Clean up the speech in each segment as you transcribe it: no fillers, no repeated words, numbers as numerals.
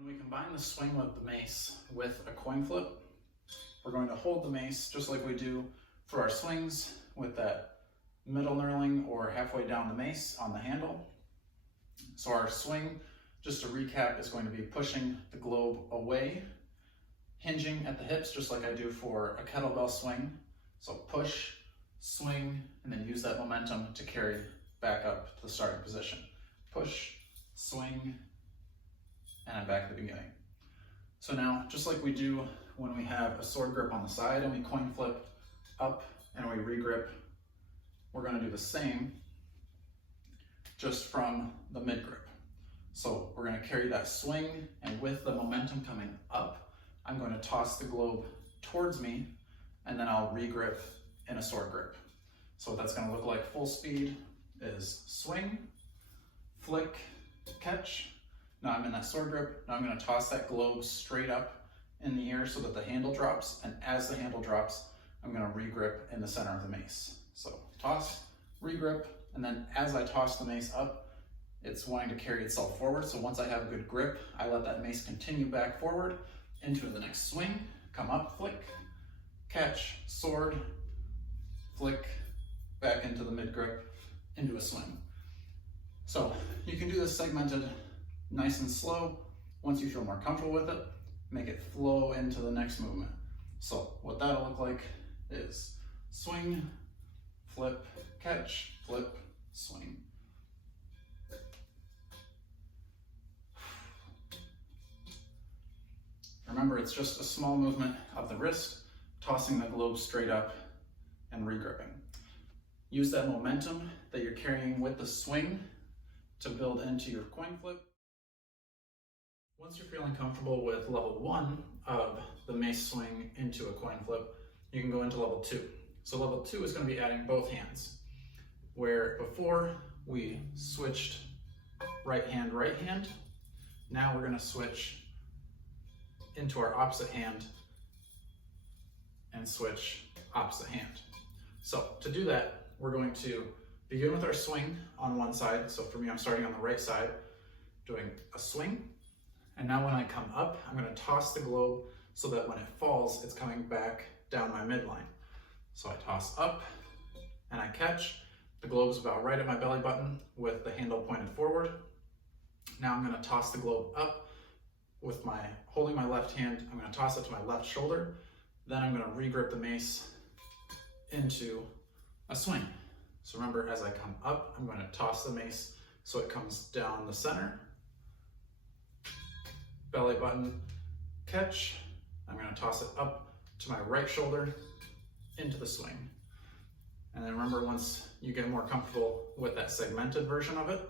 When we combine the swing with the mace with a coin flip, we're going to hold the mace just like we do for our swings with that middle knurling or halfway down the mace on the handle. So our swing, just to recap, is going to be pushing the globe away, hinging at the hips just like I do for a kettlebell swing. So push, swing, and then use that momentum to carry back up to the starting position. Push, swing, and I'm back at the beginning. So now, just like we do when we have a sword grip on the side and we coin flip up and we regrip, we're going to do the same just from the mid grip. So we're going to carry that swing, and with the momentum coming up, I'm going to toss the globe towards me, and then I'll regrip in a sword grip. So what that's going to look like full speed is swing, flick, catch. Now I'm in that sword grip. Now I'm going to toss that globe straight up in the air so that the handle drops, and as the handle drops, I'm going to regrip in the center of the mace. So toss, regrip, and then as I toss the mace up, it's wanting to carry itself forward. So once I have a good grip, I let that mace continue back forward into the next swing, come up, flick, catch, sword, flick, back into the mid grip, into a swing. So you can do this segmented nice and slow. Once you feel more comfortable with it, make it flow into the next movement. So what that'll look like is swing, flip, catch, flip, swing. Remember, it's just a small movement of the wrist, tossing the globe straight up and regripping. Use that momentum that you're carrying with the swing to build into your coin flip. Once you're feeling comfortable with level 1 of the mace swing into a coin flip, you can go into level 2. So level 2 is going to be adding both hands. Where before we switched right hand, now we're going to switch into our opposite hand and switch opposite hand. So to do that, we're going to begin with our swing on one side. So for me, I'm starting on the right side, doing a swing. And now when I come up, I'm going to toss the globe so that when it falls, it's coming back down my midline. So I toss up and I catch. The globe's about right at my belly button with the handle pointed forward. Now I'm going to toss the globe up with holding my left hand. I'm going to toss it to my left shoulder. Then I'm going to regrip the mace into a swing. So remember, as I come up, I'm going to toss the mace so it comes down the center. Belly button, catch. I'm going to toss it up to my right shoulder into the swing. And then remember, once you get more comfortable with that segmented version of it,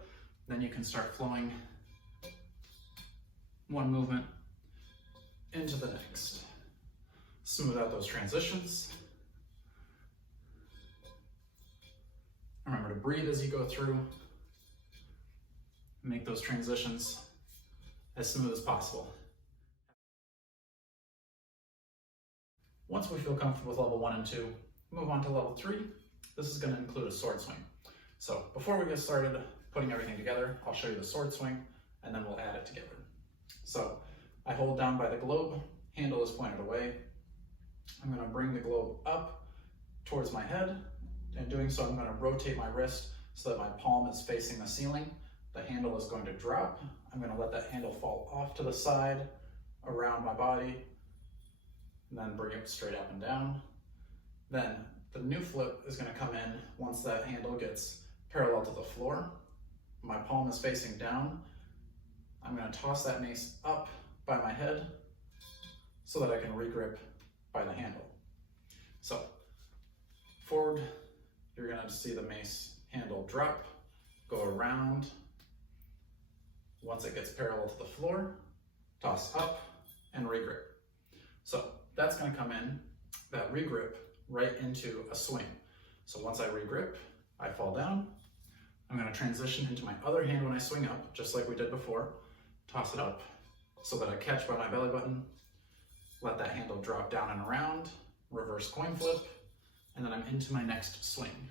then you can start flowing one movement into the next. Smooth out those transitions. Remember to breathe as you go through. Make those transitions as smooth as possible. Once we feel comfortable with level 1 and 2, move on to level 3. This is going to include a sword swing. So before we get started putting everything together, I'll show you the sword swing and then we'll add it together. So I hold down by the globe, handle is pointed away. I'm going to bring the globe up towards my head. In doing so, I'm going to rotate my wrist so that my palm is facing the ceiling. The handle is going to drop. I'm going to let that handle fall off to the side, around my body, and then bring it straight up and down. Then the new flip is going to come in once that handle gets parallel to the floor. My palm is facing down. I'm going to toss that mace up by my head so that I can regrip by the handle. So forward, you're going to see the mace handle drop, go around. Once it gets parallel to the floor, toss up and regrip. So that's going to come in, that regrip, right into a swing. So once I regrip, I fall down. I'm going to transition into my other hand when I swing up, just like we did before. Toss it up so that I catch by my belly button. Let that handle drop down and around, reverse coin flip, and then I'm into my next swing.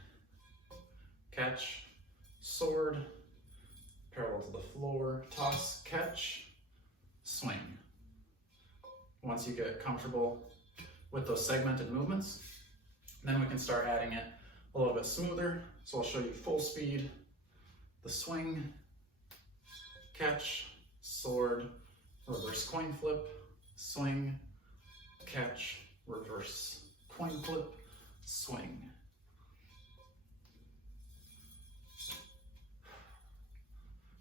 Catch, sword, parallel to the floor, toss, catch, swing. Once you get comfortable with those segmented movements, then we can start adding it a little bit smoother. So I'll show you full speed, the swing, catch, sword, reverse coin flip, swing, catch, reverse coin flip, swing.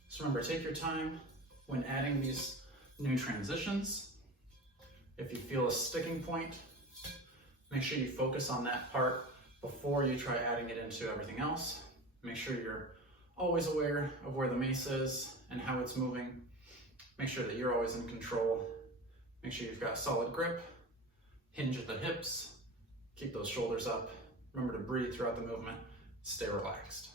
So remember, take your time when adding these new transitions. If you feel a sticking point, make sure you focus on that part before you try adding it into everything else. Make sure you're always aware of where the mace is and how it's moving. Make sure that you're always in control. Make sure you've got solid grip, hinge at the hips, keep those shoulders up. Remember to breathe throughout the movement, stay relaxed.